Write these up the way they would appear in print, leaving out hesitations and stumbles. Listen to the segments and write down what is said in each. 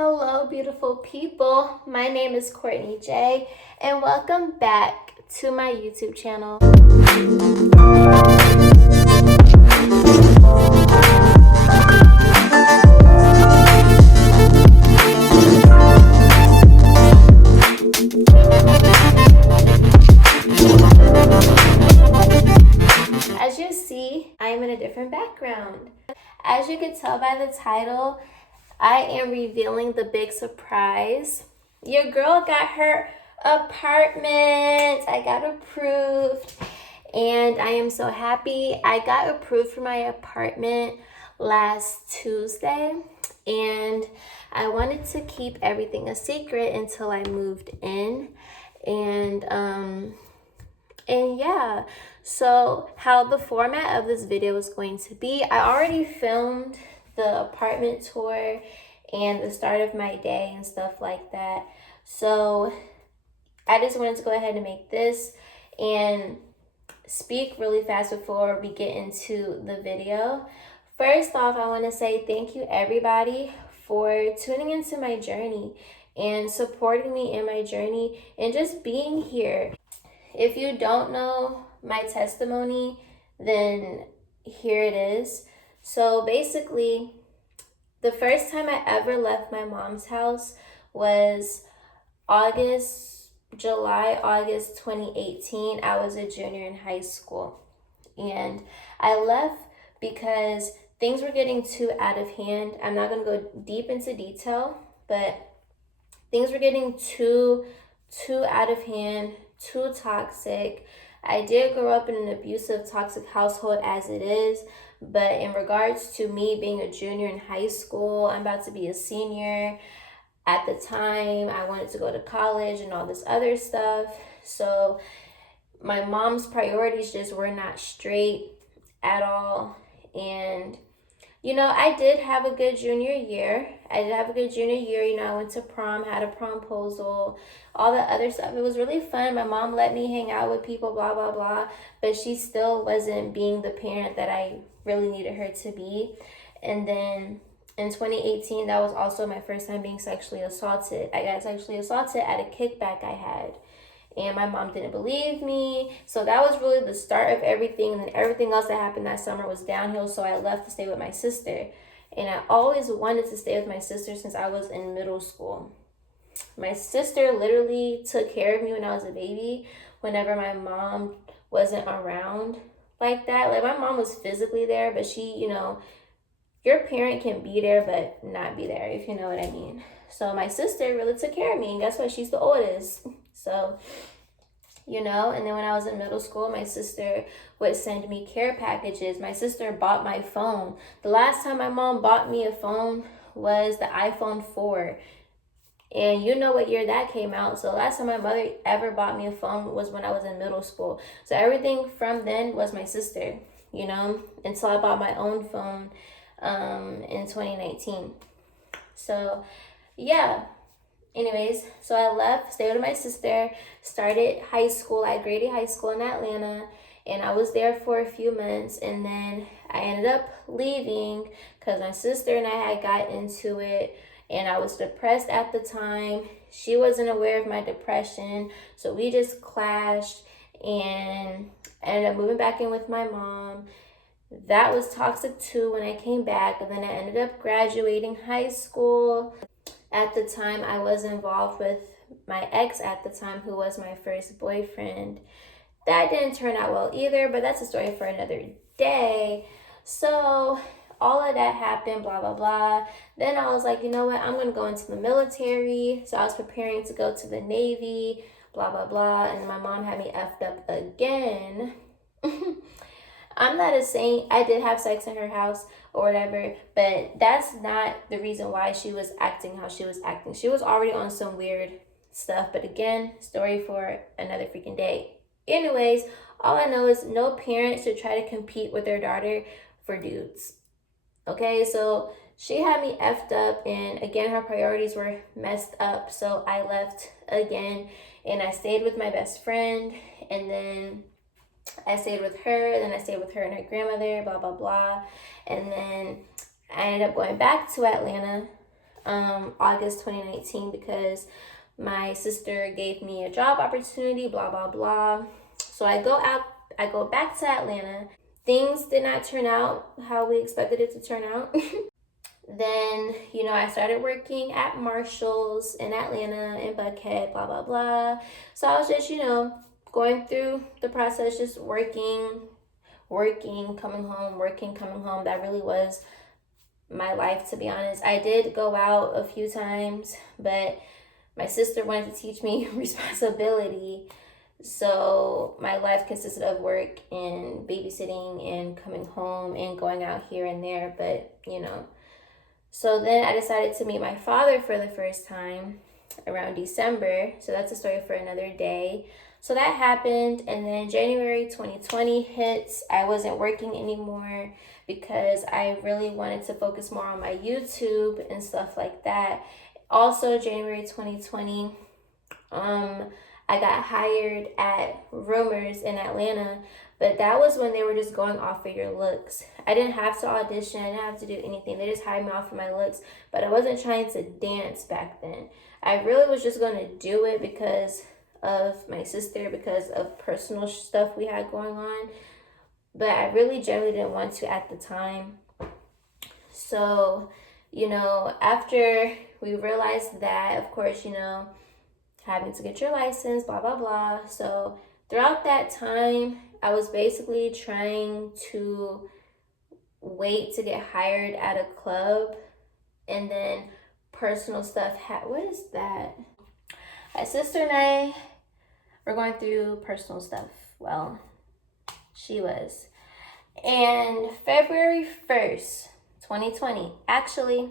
Hello, beautiful people. My name is Courtney Jay, and welcome back to my YouTube channel. As you see, I am in a different background. As you can tell by the title, I am revealing the big surprise. Your girl got her apartment. I got approved and I am so happy. I got approved for my apartment last Tuesday and I wanted to keep everything a secret until I moved in. And yeah, so how the format of this video is going to be, I already filmed the apartment tour and the start of my day and stuff like that. So I just wanted to go ahead and make this and speak really fast before we get into the video. First off, I want to say thank you everybody for tuning into my journey and supporting me in my journey and just being here. If you don't know my testimony, then here it is. So basically, the first time I ever left my mom's house was July, August 2018. I was a junior in high school. And I left because things were getting too out of hand. I'm not going to go deep into detail, but things were getting too out of hand, too toxic. I did grow up in an abusive, toxic household as it is, but in regards to me being a junior in high school, I'm about to be a senior. At the time, I wanted to go to college and all this other stuff. So my mom's priorities just were not straight at all. And you know, I did have a good junior year. You know, I went to prom, had a promposal, all that other stuff. It was really fun. My mom let me hang out with people, blah, blah, blah. But she still wasn't being the parent that I really needed her to be. And then in 2018, that was also my first time being sexually assaulted. I got sexually assaulted at a kickback I had. And my mom didn't believe me. So that was really the start of everything. And then everything else that happened that summer was downhill. So I left to stay with my sister. And I always wanted to stay with my sister since I was in middle school. My sister literally took care of me when I was a baby, whenever my mom wasn't around like that. Like, my mom was physically there, but she, you know, your parent can be there but not be there, if you know what I mean. So my sister really took care of me, and guess what? She's the oldest. So, you know, and then when I was in middle school, my sister would send me care packages. My sister bought my phone. The last time my mom bought me a phone was the iPhone 4. And you know what year that came out. So the last time my mother ever bought me a phone was when I was in middle school. So everything from then was my sister, you know, until I bought my own phone in 2019. So yeah, anyways, so I left, stayed with my sister, started high school at Grady High School in Atlanta, and I was there for a few months, and then I ended up leaving because my sister and I had got into it, and I was depressed at the time. She wasn't aware of my depression, so we just clashed, and I ended up moving back in with my mom. That was toxic too when I came back, and then I ended up graduating high school. At the time, I was involved with my ex at the time, who was my first boyfriend. That didn't turn out well either, but that's a story for another day. So all of that happened, blah, blah, blah. Then I was like, you know what? I'm going to go into the military. So I was preparing to go to the Navy, blah, blah, blah. And my mom had me effed up again. I'm not a saint. I did have sex in her house or whatever, but that's not the reason why she was acting how she was acting. She was already on some weird stuff, but again, story for another freaking day. Anyways, all I know is no parent should try to compete with their daughter for dudes. Okay, so she had me effed up, and again, her priorities were messed up, so I left again, and I stayed with my best friend, and then I stayed with her, then I stayed with her and her grandmother, blah, blah, blah. And then I ended up going back to Atlanta August 2019, because my sister gave me a job opportunity, blah, blah, blah. So I go back to Atlanta. Things did not turn out how we expected it to turn out. Then, I started working at Marshall's in Atlanta, in Buckhead, blah, blah, blah. So I was just, going through the process, just working, coming home, working, coming home. That really was my life, to be honest. I did go out a few times, but my sister wanted to teach me responsibility. So my life consisted of work and babysitting and coming home and going out here and there. But, so then I decided to meet my father for the first time around December. So that's a story for another day. So that happened. And then January 2020 hits. I wasn't working anymore because I really wanted to focus more on my YouTube and stuff like that. Also, January 2020, I got hired at Rumors in Atlanta, but that was when they were just going off of your looks. I didn't have to audition, I didn't have to do anything. They just hired me off of my looks, but I wasn't trying to dance back then. I really was just going to do it because of my sister, because of personal stuff we had going on, but I really generally didn't want to at the time. So, after we realized that, of course, having to get your license, blah, blah, blah. So throughout that time, I was basically trying to wait to get hired at a club, and then personal stuff. What is that? My sister and I were going through personal stuff. Well, she was. And February 1st, 2020, actually,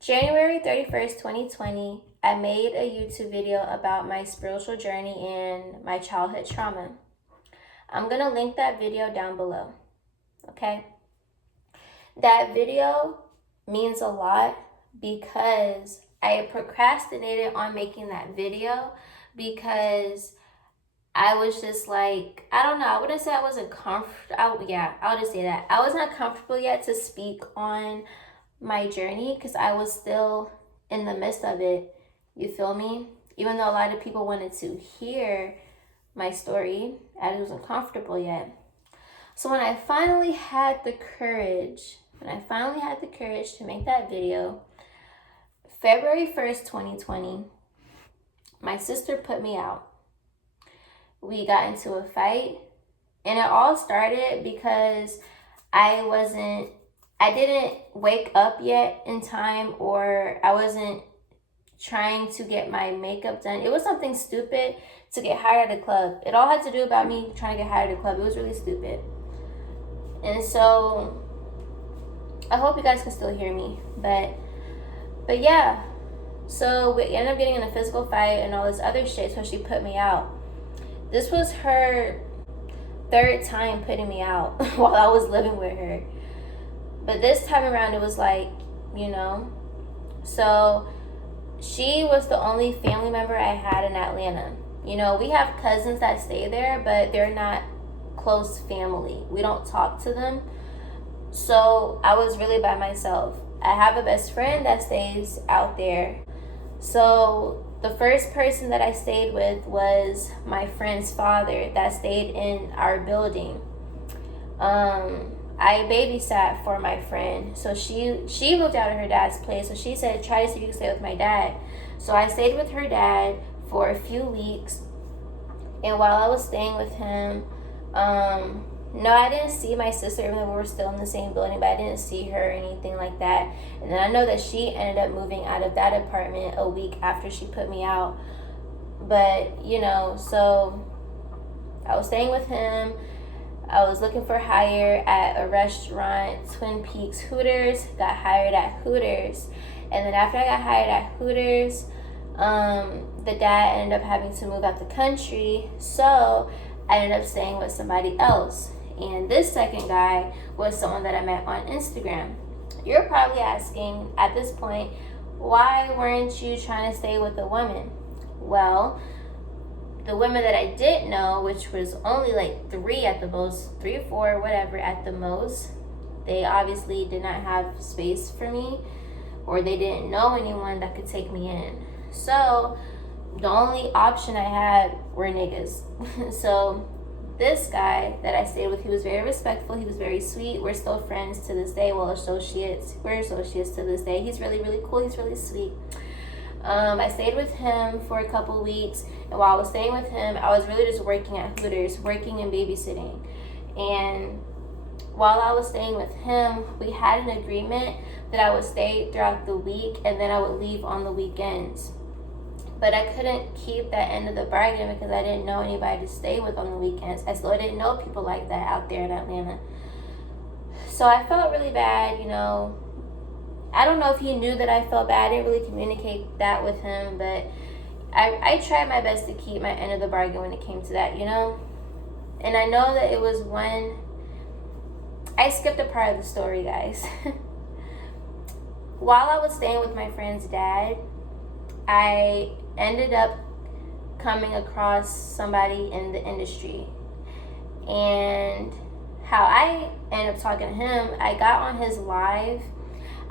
January 31st, 2020, I made a YouTube video about my spiritual journey and my childhood trauma. I'm going to link that video down below, okay? That video means a lot because I procrastinated on making that video because I was just like, I don't know, I wouldn't say I wasn't comfortable. Yeah, I'll just say that. I was not comfortable yet to speak on my journey because I was still in the midst of it. You feel me? Even though a lot of people wanted to hear my story, I wasn't comfortable yet. So when I finally had the courage to make that video, February 1st, 2020, my sister put me out. We got into a fight, and it all started because I didn't wake up yet in time, or I wasn't trying to get my makeup done. It was something stupid to get hired at a club. It all had to do about me trying to get hired at a club. It was really stupid. And so I hope you guys can still hear me. But yeah. So we ended up getting in a physical fight and all this other shit, so she put me out. This was her third time putting me out while I was living with her. But this time around, it was like, so she was the only family member I had in Atlanta. We have cousins that stay there, but they're not close family. We don't talk to them. So I was really by myself. I have a best friend that stays out there. So the first person that I stayed with was my friend's father that stayed in our building. I babysat for my friend. So she moved out of her dad's place. So she said, try to see if you can stay with my dad. So I stayed with her dad for a few weeks. And while I was staying with him, no, I didn't see my sister, even though we were still in the same building, but I didn't see her or anything like that. And then I know that she ended up moving out of that apartment a week after she put me out. But, so I was staying with him. I was looking for hire at a restaurant, Twin Peaks Hooters. Got hired at Hooters. And then after I got hired at Hooters, the dad ended up having to move out the country. So I ended up staying with somebody else. And this second guy was someone that I met on Instagram. You're probably asking at this point, why weren't you trying to stay with a woman? Well, the women that I did know, which was only like 3 at the most, 3 or 4, whatever at the most, they obviously did not have space for me. or they didn't know anyone that could take me in. So the only option I had were niggas. So this guy that I stayed with, he was very respectful. He was very sweet. We're still friends to this day. Well, associates. We're associates to this day. He's really, really cool. He's really sweet. I stayed with him for a couple weeks. And while I was staying with him, I was really just working at Hooters, working and babysitting. And while I was staying with him, we had an agreement that I would stay throughout the week and then I would leave on the weekends. But I couldn't keep that end of the bargain because I didn't know anybody to stay with on the weekends. I still didn't know people like that out there in Atlanta. So I felt really bad, you know. I don't know if he knew that I felt bad. I didn't really communicate that with him, but I tried my best to keep my end of the bargain when it came to that, you know. And I know that it was when I skipped a part of the story, guys. While I was staying with my friend's dad, I ended up coming across somebody in the industry. And how I ended up talking to him, I got on his live.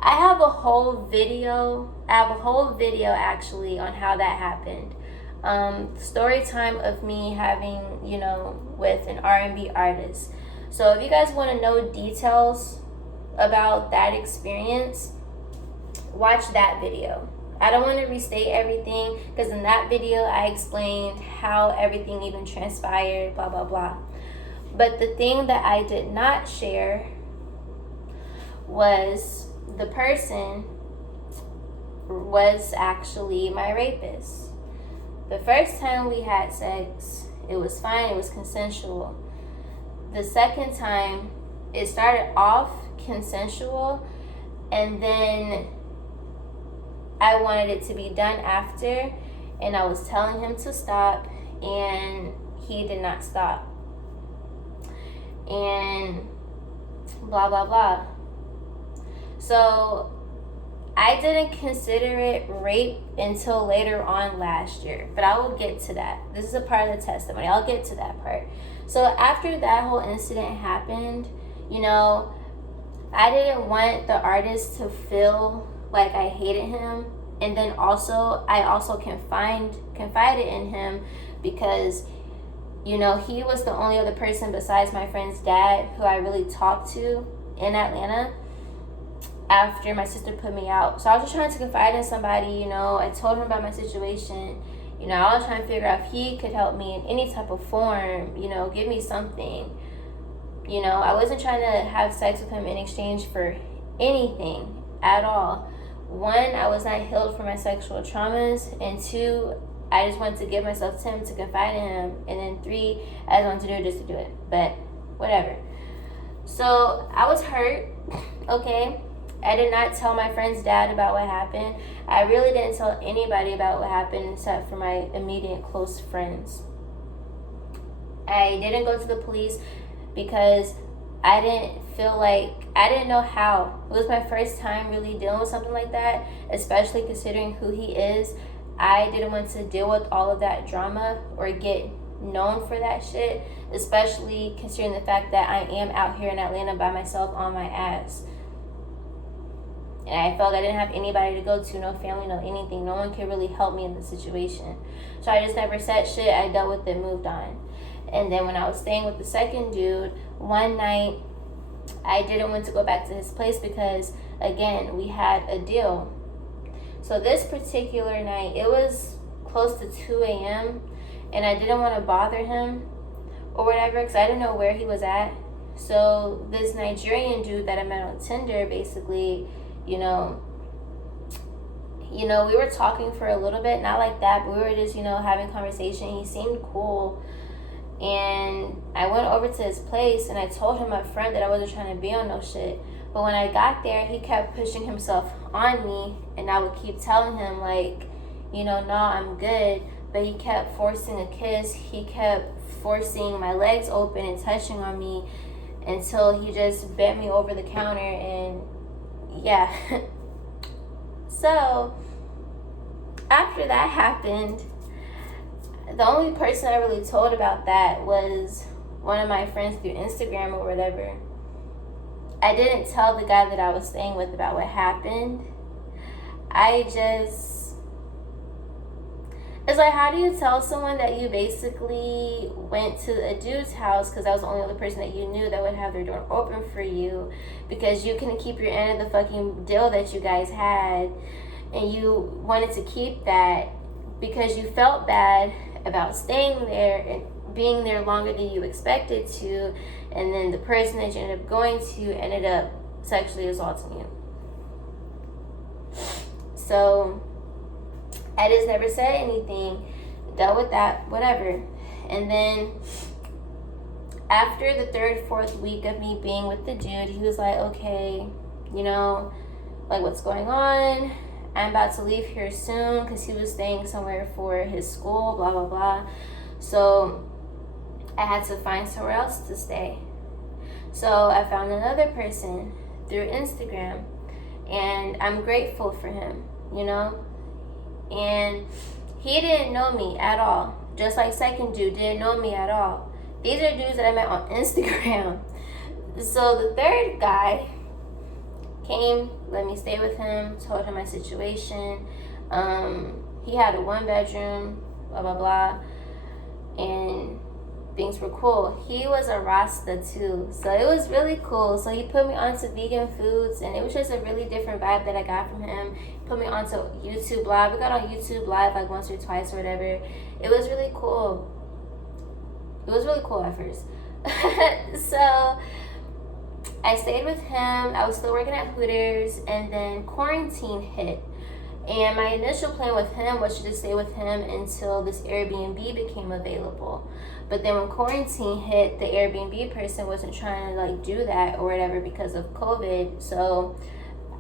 I have a whole video actually on how that happened. Story time of me having, you know, with an R&B artist. So if you guys want to know details about that experience, watch that video. I don't want to restate everything because in that video I explained how everything even transpired, blah, blah, blah. But the thing that I did not share was the person was actually my rapist. The first time we had sex, it was fine, it was consensual. The second time, it started off consensual, and then I wanted it to be done after, and I was telling him to stop, and he did not stop. And blah, blah, blah. So I didn't consider it rape until later on last year, but I will get to that. This is a part of the testimony. I'll get to that part. So after that whole incident happened, you know, I didn't want the artist to feel like I hated him. And then also, I also confided in him because, you know, he was the only other person besides my friend's dad who I really talked to in Atlanta after my sister put me out. So I was just trying to confide in somebody, you know. I told him about my situation. You know, I was trying to figure out if he could help me in any type of form, you know, give me something. You know, I wasn't trying to have sex with him in exchange for anything at all. One, I was not healed from my sexual traumas. And two, I just wanted to give myself to him to confide in him. And then three, I just wanted to do it just to do it. But whatever. So I was hurt, okay? I did not tell my friend's dad about what happened. I really didn't tell anybody about what happened except for my immediate close friends. I didn't go to the police because I didn't know how. It was my first time really dealing with something like that, especially considering who he is. I didn't want to deal with all of that drama or get known for that shit, especially considering the fact that I am out here in Atlanta by myself on my ass. And I felt I didn't have anybody to go to, no family, no anything. No one could really help me in the situation. So I just never said shit. I dealt with it, moved on. And then when I was staying with the second dude, one night I didn't want to go back to his place because, again, we had a deal. So this particular night, it was close to 2 a.m. and I didn't want to bother him or whatever because I didn't know where he was at. So this Nigerian dude that I met on Tinder basically, you know, we were talking for a little bit, not like that, but we were just, having conversation. He seemed cool. And I went over to his place and I told him up front that I wasn't trying to be on no shit. But when I got there, he kept pushing himself on me and I would keep telling him like, nah, I'm good. But he kept forcing a kiss. He kept forcing my legs open and touching on me until he just bent me over the counter and yeah. So after that happened, the only person I really told about that was one of my friends through Instagram or whatever. I didn't tell the guy that I was staying with about what happened. it's like, how do you tell someone that you basically went to a dude's house because that was the only other person that you knew that would have their door open for you because you couldn't keep your end of the fucking deal that you guys had, and you wanted to keep that because you felt bad about staying there and being there longer than you expected to, and then the person that you ended up going to ended up sexually assaulting you. So I just never said anything, dealt with that, whatever. And then after the 3rd, 4th week of me being with the dude, he was like, okay, you know, like, what's going on? I'm about to leave here soon, because he was staying somewhere for his school, blah, blah, blah. So I had to find somewhere else to stay. So I found another person through Instagram, and I'm grateful for him, you know? And he didn't know me at all. Just like second dude didn't know me at all. These are dudes that I met on Instagram. So the third guy came, let me stay with him, told him my situation. He had a 1-bedroom, blah, blah, blah. And things were cool. He was a Rasta too, so it was really cool. So he put me onto vegan foods, and it was just a really different vibe that I got from him. He put me onto YouTube Live. We got on YouTube Live like once or twice or whatever. It was really cool. It was really cool at first. So I stayed with him. I was still working at Hooters, and then quarantine hit. And my initial plan with him was to just stay with him until this Airbnb became available. But then when quarantine hit, the Airbnb person wasn't trying to like do that or whatever because of COVID. So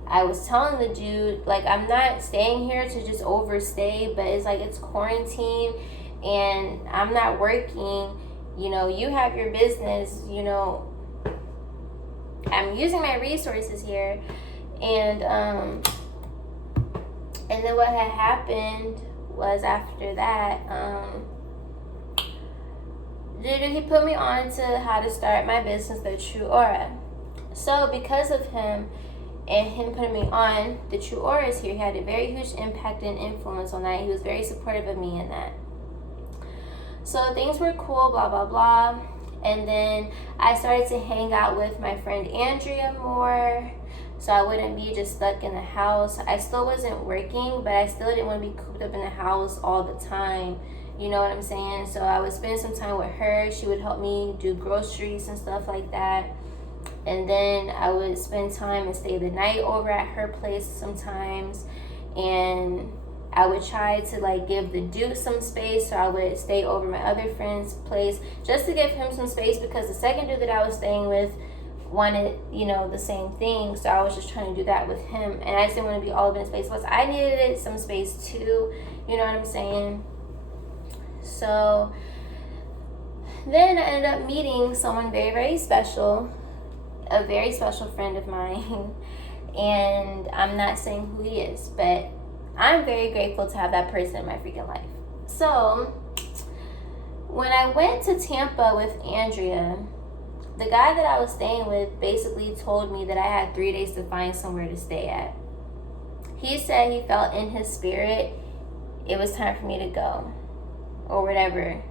I was telling the dude, like, I'm not staying here to just overstay, but it's like, it's quarantine and I'm not working. You know, you have your business, you know, I'm using my resources here. And then what had happened was after that, he put me on to how to start my business, The True Aura. So because of him and him putting me on, The True Aura is here. He had a very huge impact and influence on that. He was very supportive of me in that. So things were cool, blah, blah, blah. And then I started to hang out with my friend Andrea more, so I wouldn't be just stuck in the house. I still wasn't working, but I still didn't want to be cooped up in the house all the time. You know what I'm saying? So I would spend some time with her. She would help me do groceries and stuff like that. And then I would spend time and stay the night over at her place sometimes. And I would try to like give the dude some space, so I would stay over my other friend's place just to give him some space, because the second dude that I was staying with wanted, you know, the same thing. So I was just trying to do that with him, and I just didn't want to be all up in his space. Plus I needed some space too, you know what I'm saying? So then I ended up meeting someone very, very special, a very special friend of mine. And I'm not saying who he is, but I'm very grateful to have that person in my freaking life. So when I went to Tampa with Andrea, the guy that I was staying with basically told me that I had 3 days to find somewhere to stay at. He said he felt in his spirit it was time for me to go or whatever.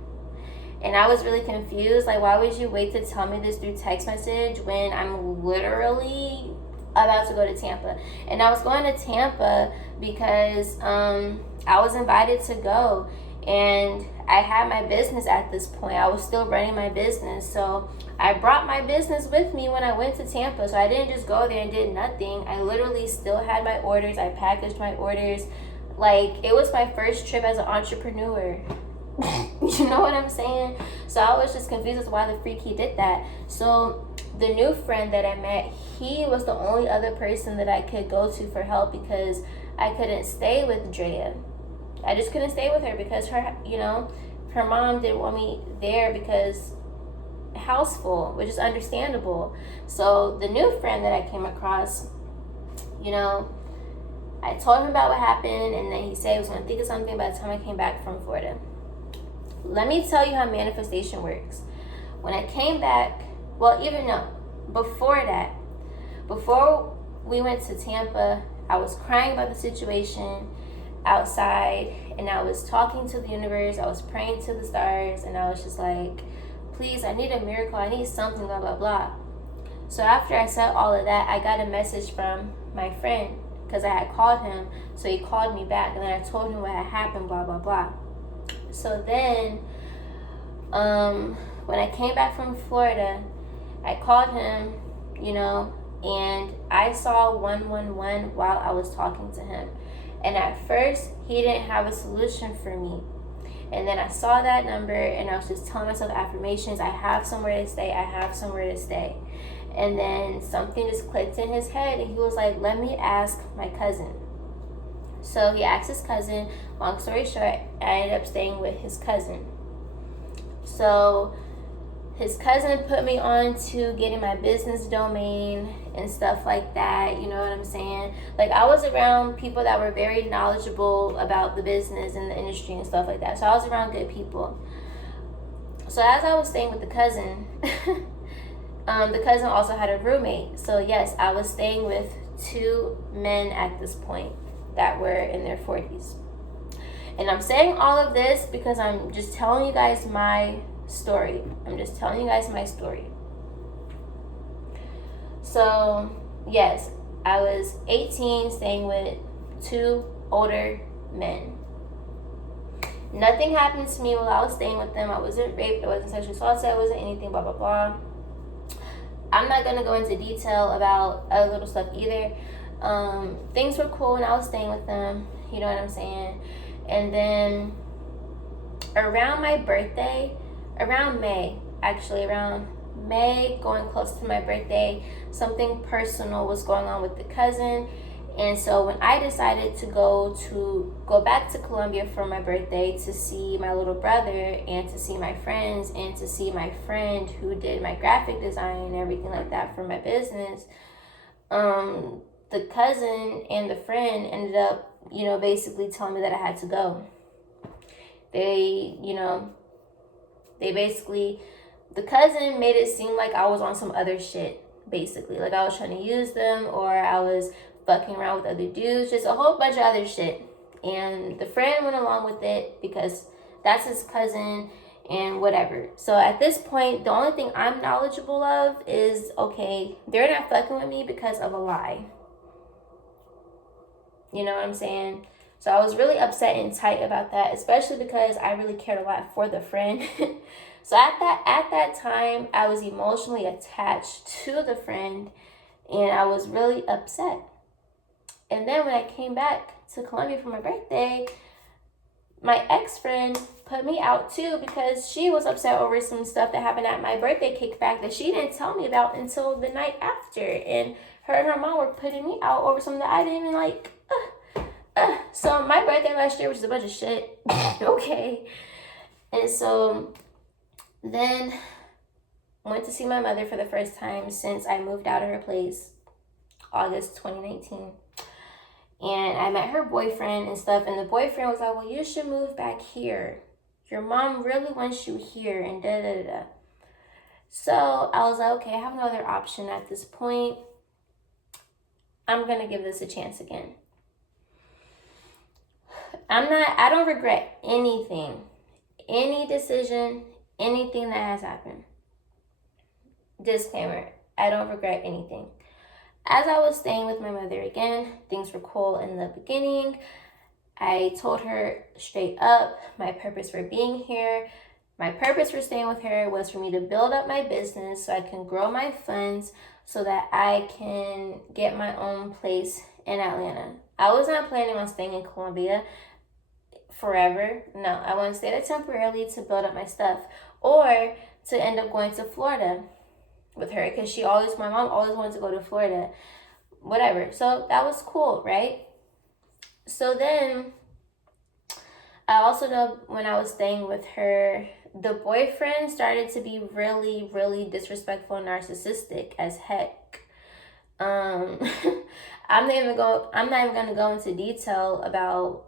And I was really confused. Like, why would you wait to tell me this through text message when I'm literally about to go to Tampa? And I was going to Tampa because I was invited to go, and I had my business at this point. I was still running my business, so I brought my business with me when I went to Tampa. So I didn't just go there and did nothing. I literally still had my orders. I packaged my orders. Like, it was my first trip as an entrepreneur. You know what I'm saying? So I was just confused as to why the freak he did that. So the new friend that I met, he was the only other person that I could go to for help, because I couldn't stay with Drea. I just couldn't stay with her because her, you know, her mom didn't want me there because house full, which is understandable. So the new friend that I came across, you know, I told him about what happened, and then he said he was going to think of something by the time I came back from Florida. Let me tell you how manifestation works. When I came back, well, even no, before that, before we went to Tampa, I was crying about the situation outside, and I was talking to the universe. I was praying to the stars, and I was just like, please, I need a miracle. I need something, blah, blah, blah. So after I said all of that, I got a message from my friend because I had called him. So he called me back, and then I told him what had happened, blah, blah, blah. So then when I came back from Florida, I called him, and I saw 111 while I was talking to him. And at first, he didn't have a solution for me. And then I saw that number, and I was just telling myself affirmations. I have somewhere to stay. I have somewhere to stay. And then something just clicked in his head, and he was like, let me ask my cousin. So he asked his cousin. Long story short, I ended up staying with his cousin. So his cousin put me on to getting my business domain and stuff like that. You know what I'm saying? Like, I was around people that were very knowledgeable about the business and the industry and stuff like that. So I was around good people. So as I was staying with the cousin, the cousin also had a roommate. So yes, I was staying with 2 men at this point that were in their 40s. And I'm saying all of this because I'm just telling you guys my story. I'm just telling you guys my story. So, yes, I was 18, staying with 2 older men. Nothing happened to me while I was staying with them. I wasn't raped, I wasn't sexually assaulted, I wasn't anything, blah, blah, blah. I'm not going to go into detail about other little stuff either. Things were cool when I was staying with them. You know what I'm saying? And then around my birthday, around May, going close to my birthday, something personal was going on with the cousin. And so when I decided to go back to Colombia for my birthday to see my little brother and to see my friends and to see my friend who did my graphic design and everything like that for my business, the cousin and the friend ended up, basically telling me that I had to go. The cousin made it seem like I was on some other shit, basically. Like I was trying to use them, or I was fucking around with other dudes, just a whole bunch of other shit. And the friend went along with it because that's his cousin and whatever. So at this point, the only thing I'm knowledgeable of is, okay, they're not fucking with me because of a lie. You know what I'm saying? So I was really upset and tight about that, especially because I really cared a lot for the friend. So at that time, I was emotionally attached to the friend, and I was really upset. And then when I came back to Colombia for my birthday, my ex-friend put me out too because she was upset over some stuff that happened at my birthday kickback that she didn't tell me about until the night after. And her and her mom were putting me out over something that I didn't even like. So my birthday last year was just a bunch of shit. Okay. And so then went to see my mother for the first time since I moved out of her place, August 2019. And I met her boyfriend and stuff, and the boyfriend was like, well, you should move back here. Your mom really wants you here, and da-da-da-da. So I was like, okay, I have no other option at this point. I'm going to give this a chance again. I don't regret anything, any decision, anything that has happened. Disclaimer, I don't regret anything. As I was staying with my mother again, things were cool in the beginning. I told her straight up my purpose for being here. My purpose for staying with her was for me to build up my business so I can grow my funds so that I can get my own place in Atlanta. I was not planning on staying in Colombia forever. No, I want to stay there temporarily to build up my stuff, or to end up going to Florida with her because my mom always wanted to go to Florida, whatever. So that was cool, right? So then I also know when I was staying with her, the boyfriend started to be really, really disrespectful and narcissistic as heck. I'm not even going to go into detail about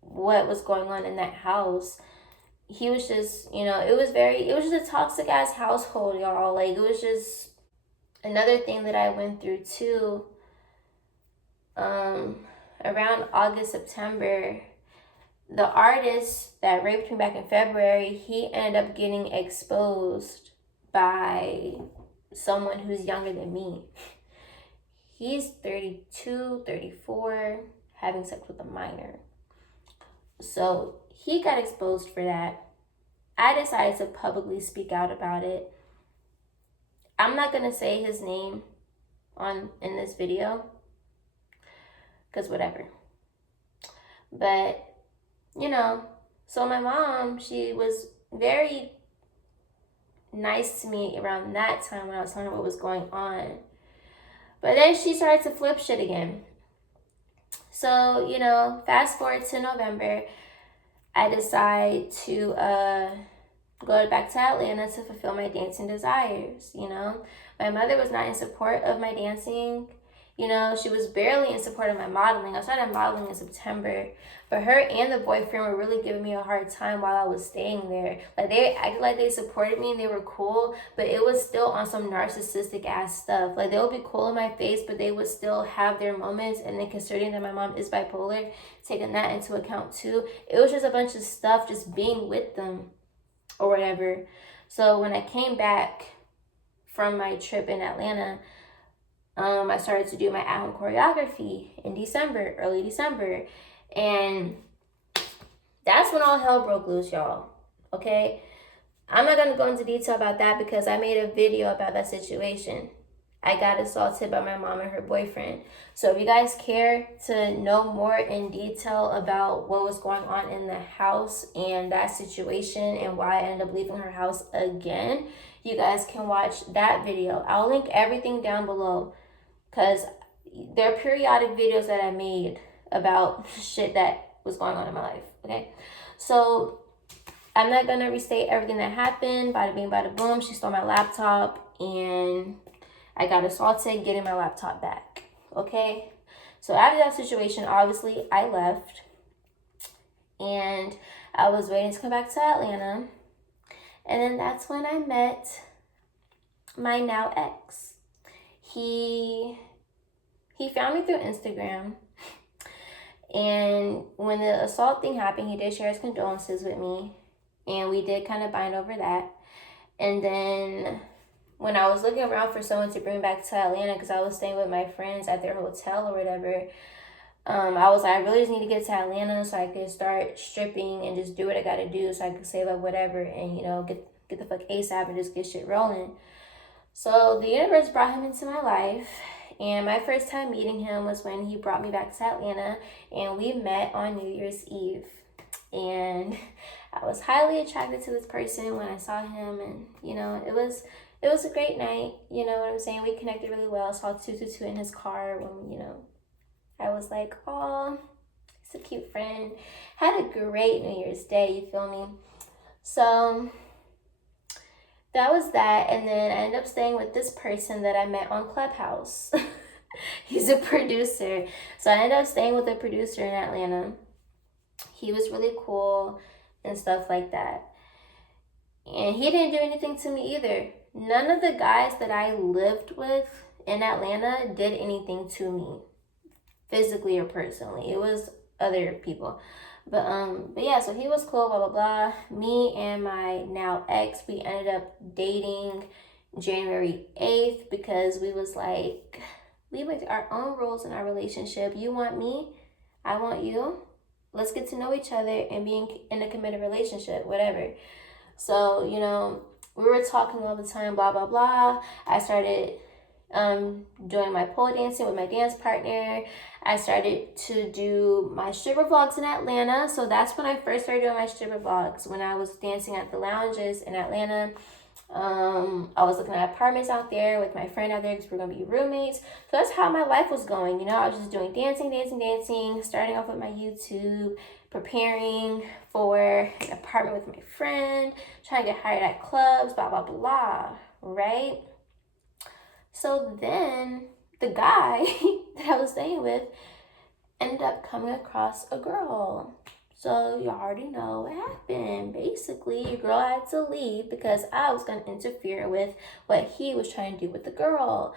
what was going on in that house. He was just, it was just a toxic ass household, y'all. Like, it was just another thing that I went through too. around August, September, the artist that raped me back in February, he ended up getting exposed by someone who's younger than me. He's 32, 34, having sex with a minor. So he got exposed for that. I decided to publicly speak out about it. I'm not going to say his name in this video, because whatever. But, you know, so my mom, she was very nice to me around that time when I was telling her what was going on. But then she started to flip shit again. So, you know, fast forward to November, I decide to go back to Atlanta to fulfill my dancing desires, you know. My mother was not in support of my dancing. You know, she was barely in support of my modeling. I started modeling in September, but her and the boyfriend were really giving me a hard time while I was staying there. Like, they acted like they supported me and they were cool, but it was still on some narcissistic ass stuff. Like, they would be cool in my face, but they would still have their moments. And then considering that my mom is bipolar, taking that into account too, it was just a bunch of stuff just being with them or whatever. So when I came back from my trip in Atlanta, I started to do my at-home choreography in December, early December. And that's when all hell broke loose, y'all. Okay? I'm not going to go into detail about that because I made a video about that situation. I got assaulted by my mom and her boyfriend. So if you guys care to know more in detail about what was going on in the house and that situation and why I ended up leaving her house again, you guys can watch that video. I'll link everything down below, because there are periodic videos that I made about shit that was going on in my life, okay? So I'm not going to restate everything that happened. Bada bing, bada boom. She stole my laptop and I got assaulted getting my laptop back, okay? So after that situation, obviously, I left. And I was waiting to come back to Atlanta. And then that's when I met my now ex. He found me through Instagram, and when the assault thing happened, he did share his condolences with me, and we did kind of bind over that. And then when I was looking around for someone to bring back to Atlanta, because I was staying with my friends at their hotel or whatever, I was like, I really just need to get to Atlanta so I could start stripping and just do what I got to do so I could save up whatever and, you know, get the fuck ASAP and just get shit rolling. So the universe brought him into my life, and my first time meeting him was when he brought me back to Atlanta, and we met on New Year's Eve. And I was highly attracted to this person when I saw him, and, you know, it was a great night, you know what I'm saying? We connected really well. Saw 222 in his car when, you know, I was like, oh, he's a cute friend. Had a great New Year's Day, you feel me? So that was that. And then I ended up staying with this person that I met on Clubhouse. He's a producer. So I ended up staying with a producer in Atlanta. He was really cool and stuff like that. And he didn't do anything to me either. None of the guys that I lived with in Atlanta did anything to me, physically or personally. It was other people. But yeah, so he was cool, blah, blah, blah. Me and my now ex, we ended up dating January 8th because we was like, we make our own rules in our relationship. You want me, I want you. Let's get to know each other and be in a committed relationship, whatever. So, you know, we were talking all the time, blah, blah, blah. I started doing my pole dancing with my dance partner. I started to do my stripper vlogs in Atlanta. So that's when I first started doing my stripper vlogs, when I was dancing at the lounges in Atlanta. I was looking at apartments out there with my friend out there because we're going to be roommates. So that's how my life was going. You know, I was just doing dancing, starting off with my YouTube, preparing for an apartment with my friend, trying to get hired at clubs, blah, blah, blah, right? So then the guy that I was staying with ended up coming across a girl. So you already know what happened. Basically, your girl had to leave because I was going to interfere with what he was trying to do with the girl.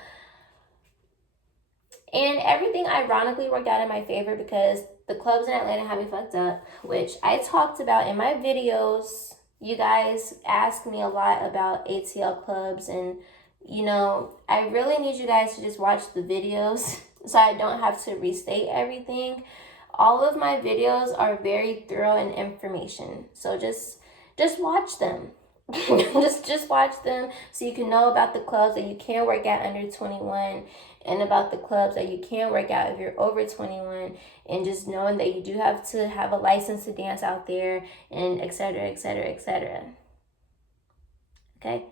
And everything ironically worked out in my favor because the clubs in Atlanta had me fucked up, which I talked about in my videos. You guys asked me a lot about ATL clubs, and you know, I really need you guys to just watch the videos so I don't have to restate everything. All of my videos are very thorough in information, so just watch them. just watch them so you can know about the clubs that you can work at under 21, and about the clubs that you can work out if you're over 21, and just knowing that you do have to have a license to dance out there, and etc, etc, etc. Okay,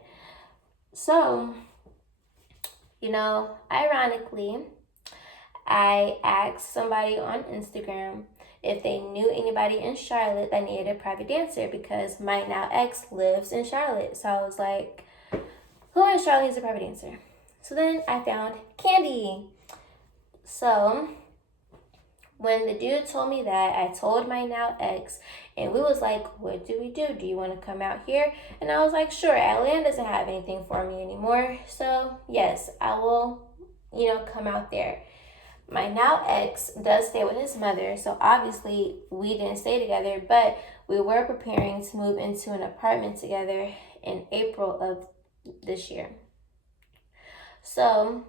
so, you know, ironically, I asked somebody on Instagram if they knew anybody in Charlotte that needed a private dancer, because my now ex lives in Charlotte. So I was like, who in Charlotte needs a private dancer? So then I found Candy. So when the dude told me that, I told my now ex, and we was like, what do we do? Do you want to come out here? And I was like, sure, Atlanta doesn't have anything for me anymore. So yes, I will, you know, come out there. My now ex does stay with his mother, so obviously we didn't stay together, but we were preparing to move into an apartment together in April of this year. So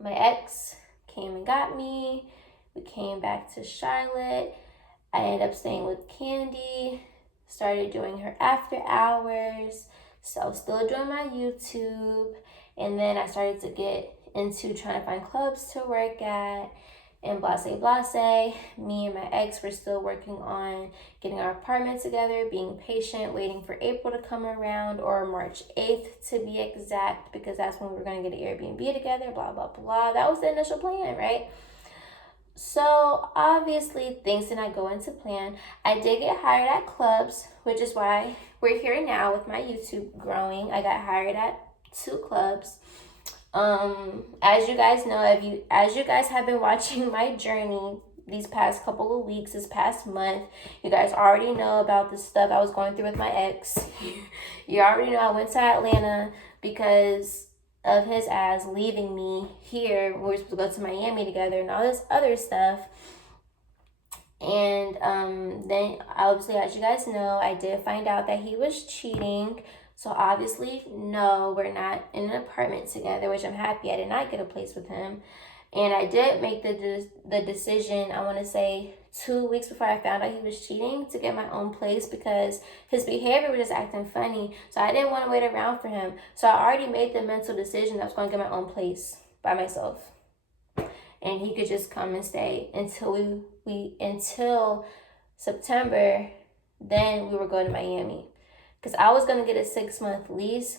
my ex came and got me. We came back to Charlotte. I ended up staying with Candy, started doing her after hours, so still doing my YouTube, and then I started to get into trying to find clubs to work at, and blase. Me and my ex were still working on getting our apartment together, being patient, waiting for April to come around, or March 8th to be exact, because that's when we were going to get an Airbnb together, blah, blah, blah. That was the initial plan, right? So obviously things did not go into plan. I did get hired at clubs, which is why we're here now with my YouTube growing. I got hired at 2 clubs. As you guys know, as you guys have been watching my journey these past couple of weeks, this past month, you guys already know about the stuff I was going through with my ex. You already know I went to Atlanta because of his ass leaving me here. We were supposed to go to Miami together and all this other stuff. And then obviously, as you guys know, I did find out that he was cheating. So obviously, no, we're not in an apartment together, which I'm happy I did not get a place with him. And I did make the decision, I want to say 2 weeks before I found out he was cheating, to get my own place, because his behavior was just acting funny. So I didn't want to wait around for him. So I already made the mental decision that I was going to get my own place by myself. And he could just come and stay until until September. Then we were going to Miami. Because I was going to get a 6-month lease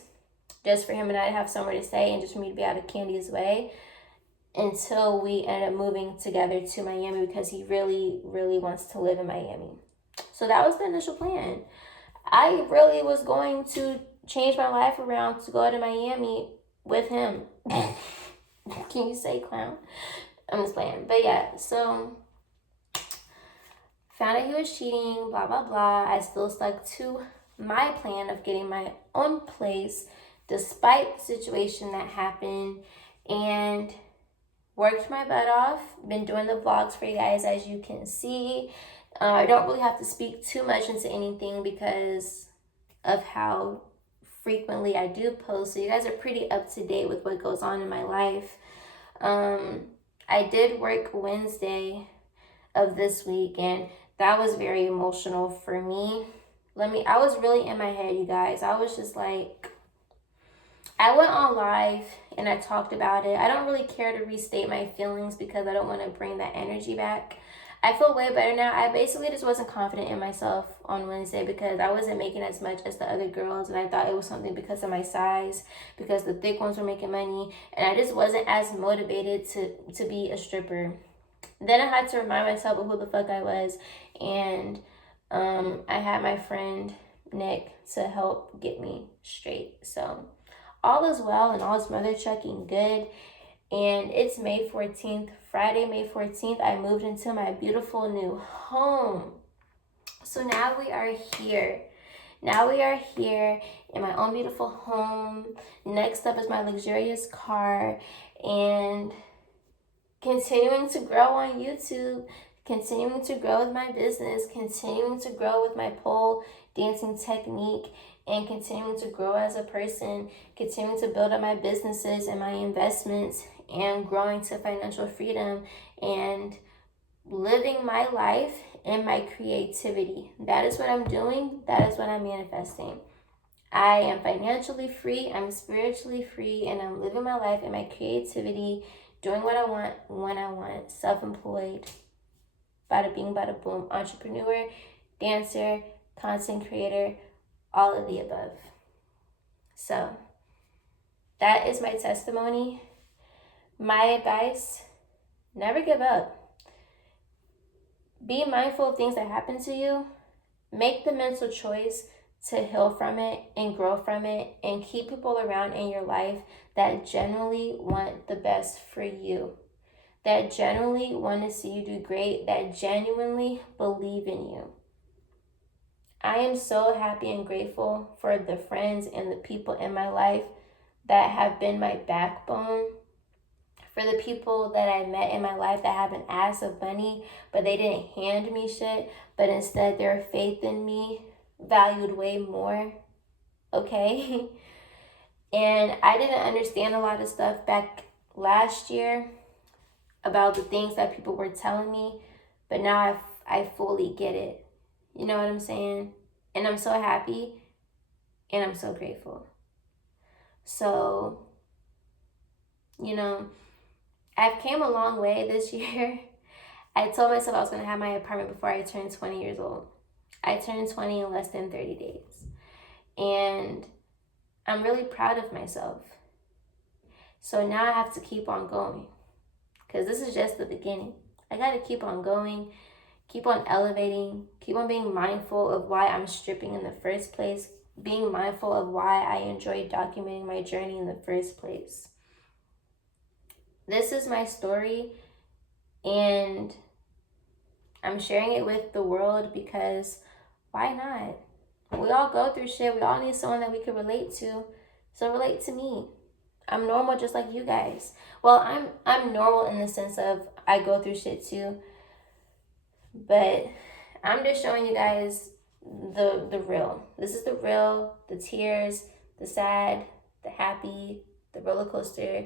just for him and I to have somewhere to stay, and just for me to be out of Candy's way, until we ended up moving together to Miami, because he really, really wants to live in Miami. So that was the initial plan. I really was going to change my life around to go to Miami with him. Can you say clown? I'm just playing. But yeah, so found out he was cheating, blah, blah, blah. I still stuck to my plan of getting my own place despite the situation that happened, and worked my butt off. Been doing the vlogs for you guys, as you can see. I don't really have to speak too much into anything because of how frequently I do post, so you guys are pretty up to date with what goes on in my life. I did work Wednesday of this week, and that was very emotional for me. I was really in my head, you guys. I was just like, I went on live and I talked about it. I don't really care to restate my feelings because I don't want to bring that energy back. I feel way better now. I basically just wasn't confident in myself on Wednesday because I wasn't making as much as the other girls, and I thought it was something because of my size, because the thick ones were making money, and I just wasn't as motivated to be a stripper. Then I had to remind myself of who the fuck I was, and I had my friend Nick to help get me straight. So all is well and all is mother trucking good. And it's May 14th, Friday, May 14th, I moved into my beautiful new home. So now we are here. Now we are here in my own beautiful home. Next up is my luxurious car. And continuing to grow on YouTube, continuing to grow with my business, continuing to grow with my pole dancing technique, and continuing to grow as a person, continuing to build up my businesses and my investments, and growing to financial freedom, and living my life and my creativity. That is what I'm doing. That is what I'm manifesting. I am financially free, I'm spiritually free, and I'm living my life and my creativity, doing what I want when I want, self-employed, bada bing, bada boom, entrepreneur, dancer, content creator, all of the above. So that is my testimony. My advice, never give up. Be mindful of things that happen to you. Make the mental choice to heal from it and grow from it, and keep people around in your life that genuinely want the best for you, that genuinely want to see you do great, that genuinely believe in you. I am so happy and grateful for the friends and the people in my life that have been my backbone, for the people that I met in my life that have an ass of money, but they didn't hand me shit, but instead their faith in me valued way more, okay? And I didn't understand a lot of stuff back last year about the things that people were telling me, but now I fully get it. You know what I'm saying? And I'm so happy and I'm so grateful. So, you know, I've came a long way this year. I told myself I was going to have my apartment before I turned 20 years old. I turned 20 in less than 30 days. And I'm really proud of myself. So now I have to keep on going, because this is just the beginning. I got to keep on going, keep on elevating, keep on being mindful of why I'm stripping in the first place, being mindful of why I enjoy documenting my journey in the first place. This is my story, and I'm sharing it with the world because why not? We all go through shit. We all need someone that we can relate to. So relate to me. I'm normal just like you guys. Well, I'm normal in the sense of I go through shit too. But I'm just showing you guys the real. This is the real, the tears, the sad, the happy, the roller coaster.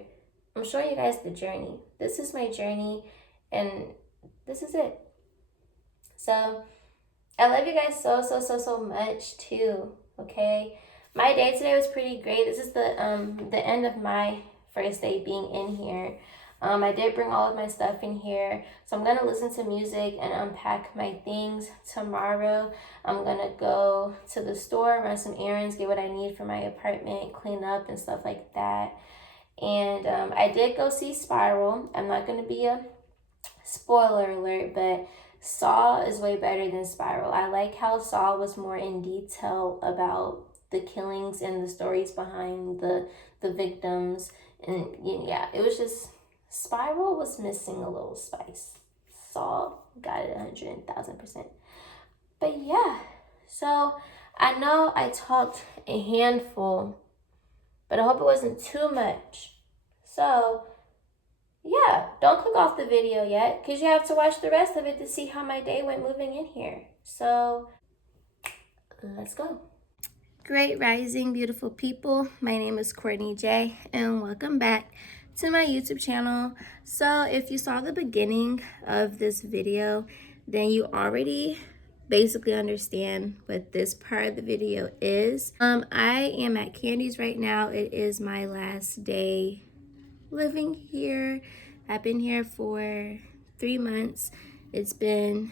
I'm showing you guys the journey. This is my journey, and this is it. So I love you guys so much too, okay? My day today was pretty great. This is the end of my first day being in here. I did bring all of my stuff in here, so I'm gonna listen to music and unpack my things. Tomorrow I'm gonna go to the store, run some errands, get what I need for my apartment, clean up and stuff like that. And I did go see Spiral. I'm not gonna be a spoiler alert, but Saw is way better than Spiral. I like how Saw was more in detail about the killings and the stories behind the victims. And yeah, it was just, Spiral was missing a little spice. Saw got it 100,000%. But yeah, so I know I talked a handful, but I hope it wasn't too much. So yeah, don't click off the video yet, because you have to watch the rest of it to see how my day went moving in here. So let's go. Great rising, beautiful people. My name is Courtney Jay, and welcome back to my YouTube channel. So if you saw the beginning of this video, then you already basically understand what this part of the video is. I am at Candy's right now. It is my last day living here. I've been here for 3 months. It's been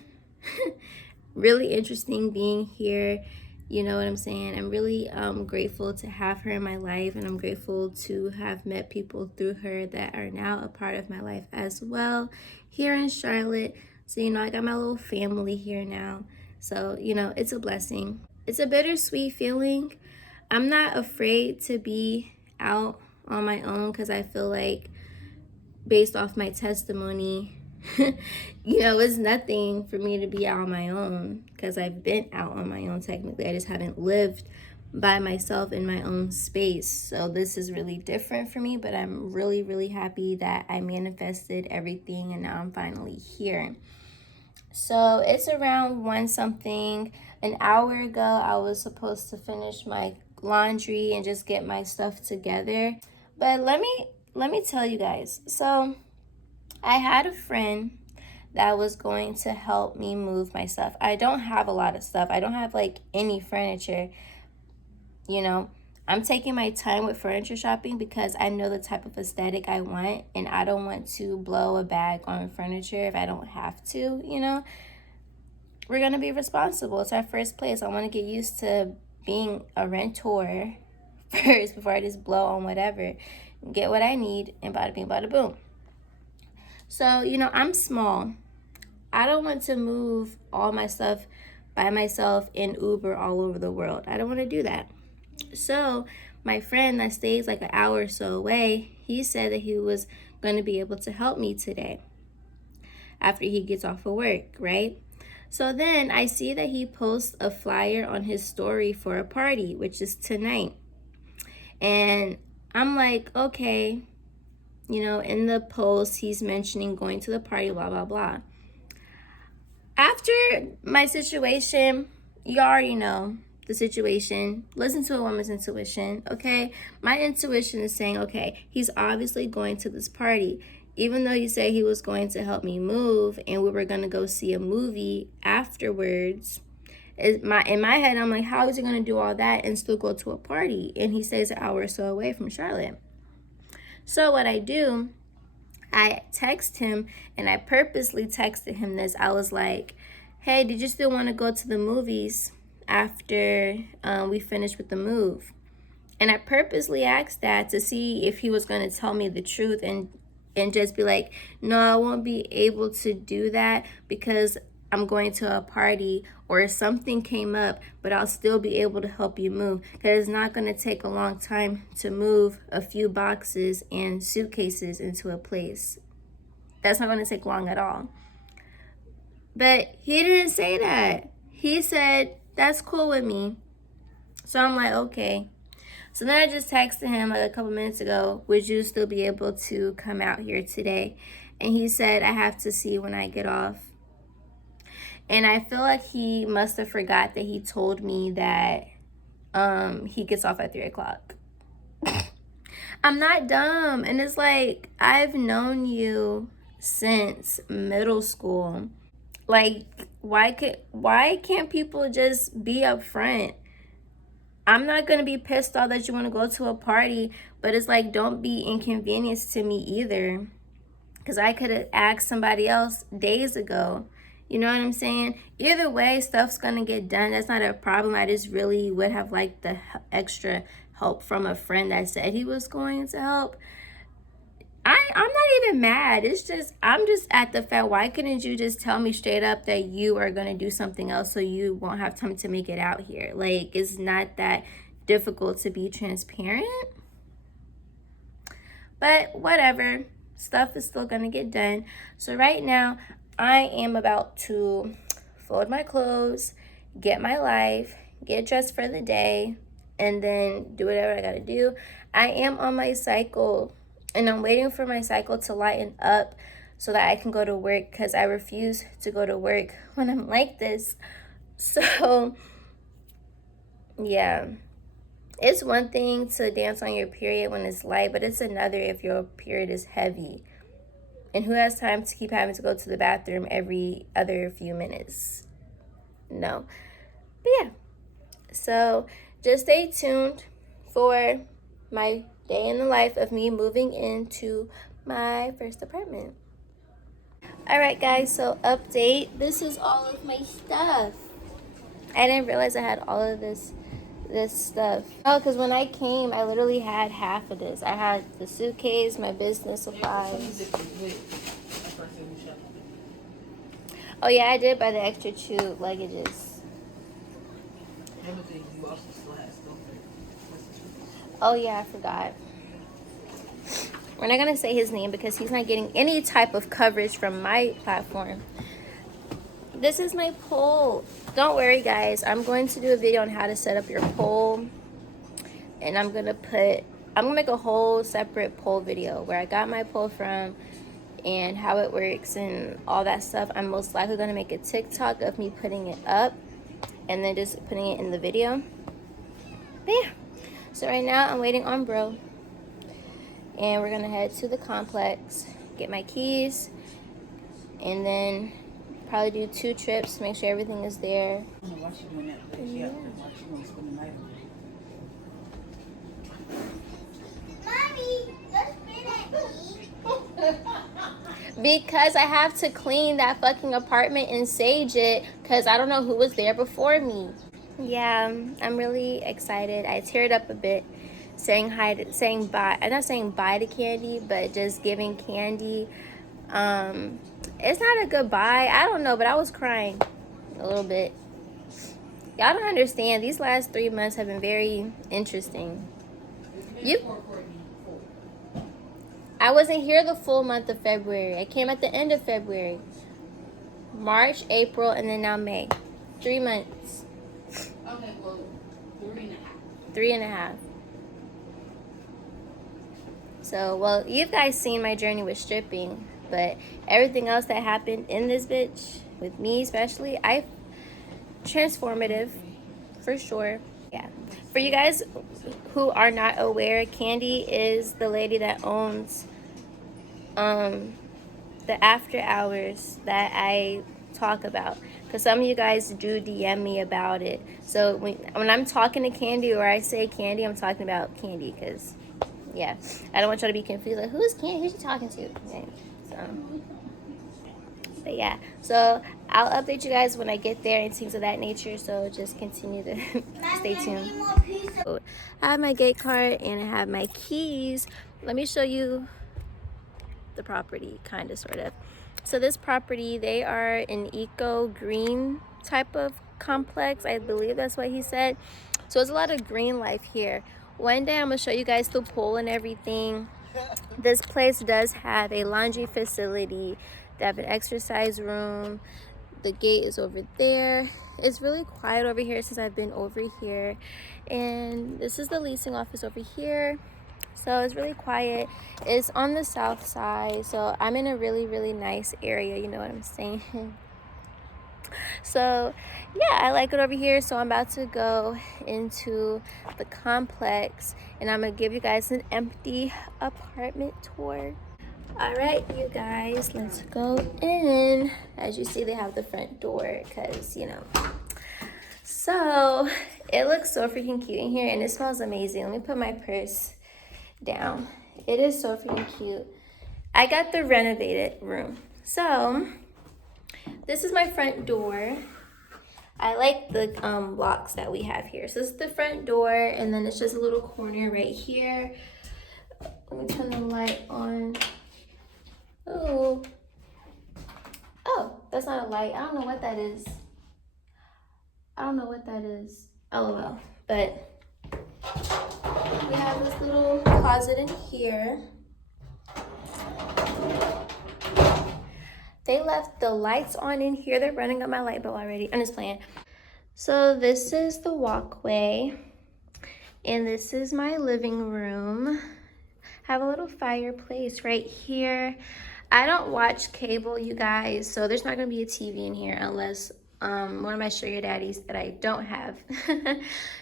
really interesting being here. You know what I'm saying? I'm really grateful to have her in my life, and I'm grateful to have met people through her that are now a part of my life as well here in Charlotte. So, you know, I got my little family here now. So, you know, it's a blessing. It's a bittersweet feeling. I'm not afraid to be out on my own, because I feel like, based off my testimony, you know, it's nothing for me to be out on my own, because I've been out on my own technically. I just haven't lived by myself in my own space. So this is really different for me, but I'm really, really happy that I manifested everything and now I'm finally here. So it's around 1 something. An hour ago, I was supposed to finish my laundry and just get my stuff together. But let me tell you guys. So I had a friend that was going to help me move my stuff. I don't have a lot of stuff. I don't have like any furniture. You know, I'm taking my time with furniture shopping because I know the type of aesthetic I want, and I don't want to blow a bag on furniture if I don't have to, you know. We're going to be responsible. It's our first place. I want to get used to being a rentor first before I just blow on whatever. Get what I need and bada bing, bada boom. So, you know, I'm small. I don't want to move all my stuff by myself in Uber all over the world. I don't want to do that. So my friend that stays like an hour or so away, he said that he was going to be able to help me today after he gets off of work, right? So then I see that he posts a flyer on his story for a party, which is tonight. And I'm like, okay, you know, in the post, he's mentioning going to the party, blah, blah, blah. After my situation, you already know the situation. Listen to a woman's intuition, okay? My intuition is saying, okay, he's obviously going to this party. Even though you say he was going to help me move and we were going to go see a movie afterwards, in my head, I'm like, how is he going to do all that and still go to a party? And he stays an hour or so away from Charlotte. So what I do, I text him, and I purposely texted him this. I was like, hey, did you still want to go to the movies after we finish with the move? And I purposely asked that to see if he was going to tell me the truth and just be like, no, I won't be able to do that because I'm going to a party, or something came up, but I'll still be able to help you move because it's not going to take a long time to move a few boxes and suitcases into a place. That's not going to take long at all. But he didn't say that. He said, that's cool with me. So I'm like, okay. So then I just texted him like a couple minutes ago, would you still be able to come out here today? And he said, I have to see when I get off. And I feel like he must have forgot that he told me that he gets off at 3 o'clock. I'm not dumb. And it's like, I've known you since middle school. Like, why can't people just be upfront? I'm not going to be pissed off that you want to go to a party, but it's like, don't be inconvenienced to me either. Because I could have asked somebody else days ago. You know what I'm saying? Either way, stuff's going to get done. That's not a problem. I just really would have liked the extra help from a friend that said he was going to help. I'm not even mad. It's just, I'm just at the fact, why couldn't you just tell me straight up that you are going to do something else so you won't have time to make it out here? Like, it's not that difficult to be transparent. But whatever. Stuff is still going to get done. So right now, I am about to fold my clothes, get my life, get dressed for the day, and then do whatever I got to do. I am on my cycle, and I'm waiting for my cycle to lighten up so that I can go to work, because I refuse to go to work when I'm like this. So, yeah. It's one thing to dance on your period when it's light, but it's another if your period is heavy. And who has time to keep having to go to the bathroom every other few minutes? No. But yeah. So just stay tuned for my day in the life of me moving into my first apartment. Alright guys, so update. This is all of my stuff. I didn't realize I had all of this stuff. Oh, because when I came, I literally had half of this. I had the suitcase, my business supplies. Oh yeah, I did buy the extra chew luggages. Oh yeah, I forgot. We're not gonna say his name because he's not getting any type of coverage from my platform. This is my pole. Don't worry guys, I'm going to do a video on how to set up your pole and I'm gonna make a whole separate pole video where I got my pole from and how it works and all that stuff. I'm most likely gonna make a TikTok of me putting it up and then just putting it in the video. But yeah, so right now I'm waiting on bro, and we're gonna head to the complex, get my keys, and then probably do 2 trips to make sure everything is there. Yeah. Because I have to clean that fucking apartment and sage it because I don't know who was there before me. Yeah, I'm really excited. I teared up a bit saying bye. I'm not saying bye to Candy, but just giving Candy. It's not a goodbye. I don't know, but I was crying a little bit. Y'all don't understand. These last 3 months have been very interesting. I wasn't here the full month of February. I came at the end of February. March, April, and then now May. 3 months. Okay, well, 3.5. 3.5. So, well, you guys seen my journey with stripping, but everything else that happened in this bitch, with me especially, transformative, for sure. Yeah. For you guys who are not aware, Candy is the lady that owns the after hours that I talk about, because some of you guys do DM me about it. So when I'm talking to Candy or I say Candy, I'm talking about Candy, because yeah, I don't want y'all to be confused, like, who's Candy, who's she talking to? Okay, but yeah, so I'll update you guys when I get there and things of that nature, so just continue to stay tuned. I have my gate card and I have my keys. Let me show you the property, kind of, sort of. So this property, they are an eco green type of complex. I believe that's what he said. So there's a lot of green life here. One day I'm gonna show you guys the pool and everything. This place does have a laundry facility. They have an exercise room. The gate is over there. It's really quiet over here since I've been over here. And this is the leasing office over here. So it's really quiet. It's on the south side, so I'm in a really, really nice area, you know what I'm saying? So yeah, I like it over here. So I'm about to go into the complex and I'm gonna give you guys an empty apartment tour. All right, you guys, let's go in. As you see, they have the front door because, you know. So it looks so freaking cute in here and it smells amazing. Let me put my purse down. It is so freaking cute. I got the renovated room. So this is my front door. I like the blocks that we have here. So this is the front door, and then it's just a little corner right here. Let me turn the light on. Oh, that's not a light. I don't know what that is. LOL. But we have this little closet in here. They left the lights on in here. They're running up my light bill already. I'm just playing. So this is the walkway. And this is my living room. Have a little fireplace right here. I don't watch cable, you guys, so there's not gonna be a TV in here unless one of my sugar daddies that I don't have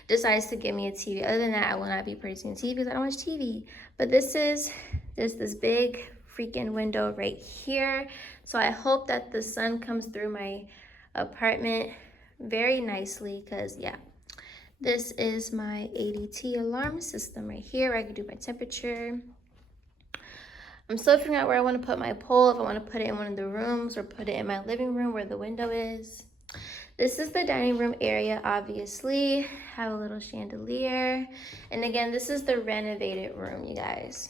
decides to give me a TV. Other than that, I will not be purchasing a TV because I don't watch TV. But this is this big freaking window right here. So I hope that the sun comes through my apartment very nicely, because yeah. This is my ADT alarm system right here. I can do my temperature. I'm still figuring out where I want to put my pole, if I want to put it in one of the rooms or put it in my living room where the window is. This is the dining room area, obviously. Have a little chandelier. And again, this is the renovated room, you guys.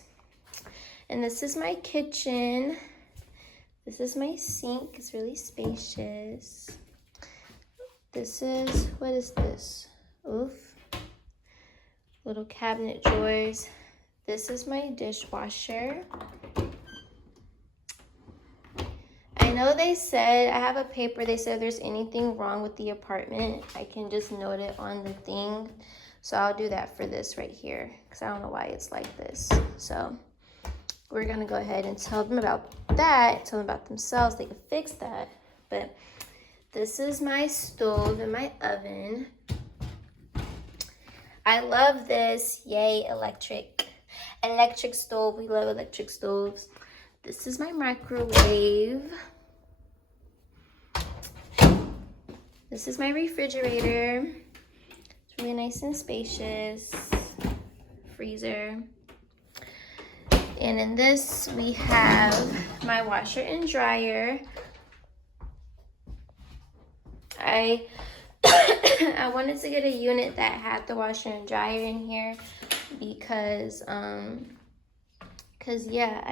And this is my kitchen. This is my sink. It's really spacious. This is, what is this? Oof. Little cabinet drawers. This is my dishwasher. I know they said, I have a paper, they said if there's anything wrong with the apartment, I can just note it on the thing. So I'll do that for this right here because I don't know why it's like this. So we're gonna go ahead and tell them about that, tell them about themselves. They can fix that. But this is my stove and my oven. I love this. Yay, electric stove. We love electric stoves. This is my microwave. This is my refrigerator. It's really nice and spacious. Freezer. And in this, we have my washer and dryer. I wanted to get a unit that had the washer and dryer in here because yeah,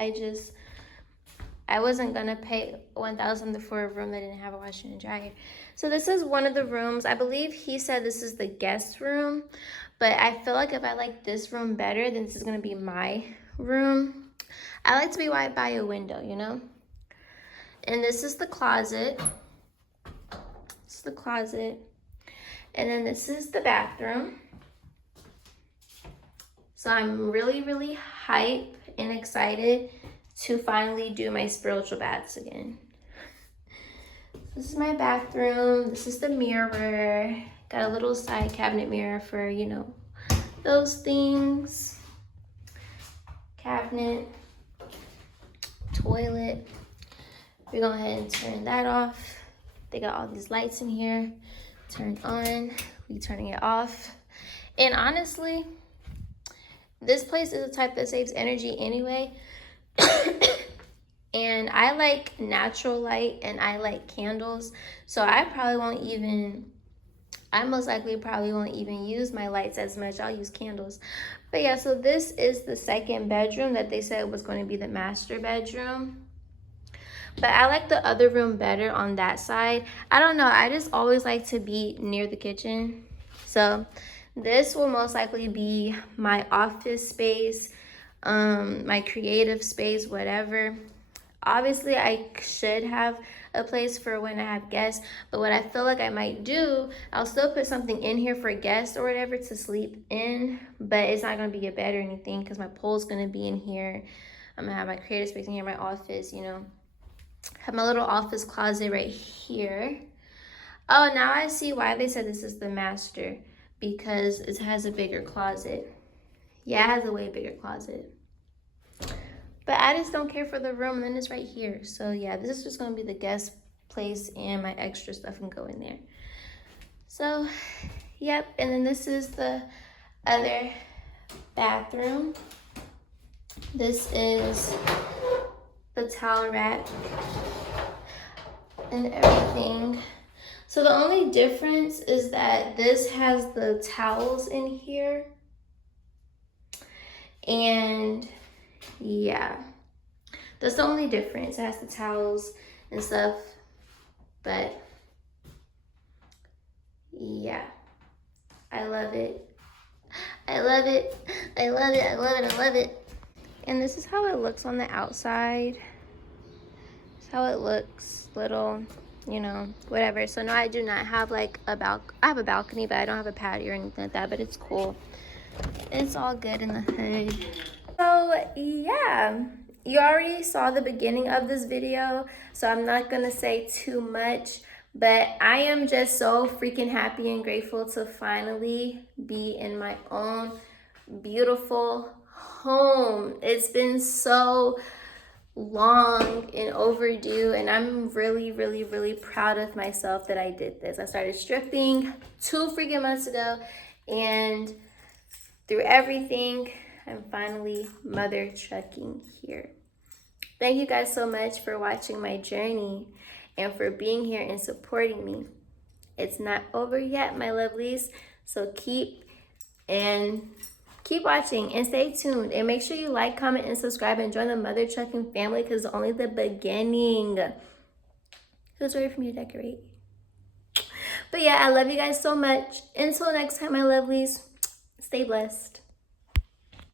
I wasn't gonna pay $1,000 for a room that didn't have a washer and dryer. So this is one of the rooms. I believe he said this is the guest room, but I feel like if I like this room better, then this is gonna be my room. I like to be right by a window, you know? And this is the closet. This is the closet. And then this is the bathroom. So I'm really, really hype and excited to finally do my spiritual baths again. This is my bathroom. This is the mirror. Got a little side cabinet mirror for, you know, those things. Cabinet. Toilet. We're going to go ahead and turn that off. They got all these lights in here. Turned on. We turning it off. And honestly, this place is a type that saves energy anyway. And I like natural light and I like candles. So I most likely probably won't even use my lights as much. I'll use candles. But yeah, so this is the second bedroom that they said was going to be the master bedroom. But I like the other room better on that side. I don't know. I just always like to be near the kitchen. So this will most likely be my office space, my creative space, whatever. Obviously, I should have a place for when I have guests. But what I feel like I might do, I'll still put something in here for guests or whatever to sleep in. But it's not going to be a bed or anything because my pole's going to be in here. I'm going to have my creative space in here, my office, you know. Have my little office closet right here. Oh, now I see why they said this is the master, because it has a bigger closet. Yeah, it has a way bigger closet. But I just don't care for the room, and then it's right here. So yeah, this is just gonna be the guest place and my extra stuff can go in there. So, yep, and then this is the other bathroom. This is the towel rack and everything. So the only difference is that this has the towels in here. And yeah, that's the only difference. It has the towels and stuff. But yeah, I love it. I love it. I love it. I love it. I love it. And this is how it looks on the outside. This is how it looks, little, you know, whatever. So no, I do not have like I have a balcony, but I don't have a patio or anything like that, but it's cool. It's all good in the hood. So yeah, you already saw the beginning of this video, so I'm not gonna say too much, but I am just so freaking happy and grateful to finally be in my own beautiful home. It's been so long and overdue, and I'm really, really, really proud of myself that I did this. I started stripping 2 freaking months ago, and through everything, I'm finally mother trucking here. Thank you guys so much for watching my journey and for being here and supporting me. It's not over yet, my lovelies, so keep watching and stay tuned, and make sure you like, comment, and subscribe, and join the mother trucking family because it's only the beginning. Who's ready for me to decorate? But yeah, I love you guys so much. Until next time, my lovelies, stay blessed.